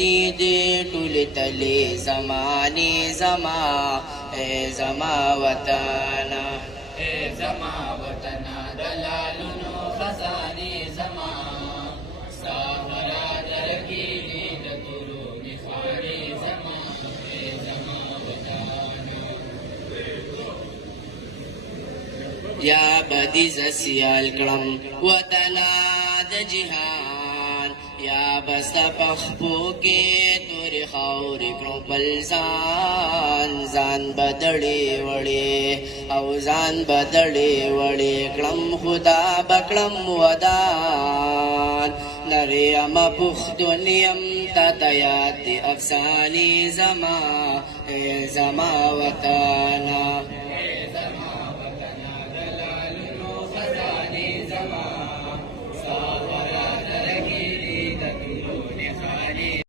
پردی دی ټول تلی زمانی زما اے زما وطنا اے زما وطنا دلالونو خزانی زما ساخرا درکی دی دتورو نخاری زما اے زما وطنا یا بدی زسیال کړم وطنا د جهان یا بستا پخپو کې تورې خاورې کړم بل ځان بدړې وړې او ځان بدړې وړې کړم خدا بکړم ودان نری اما پښتون یم تا ته یاد دي افسانې زما اے زما وطنه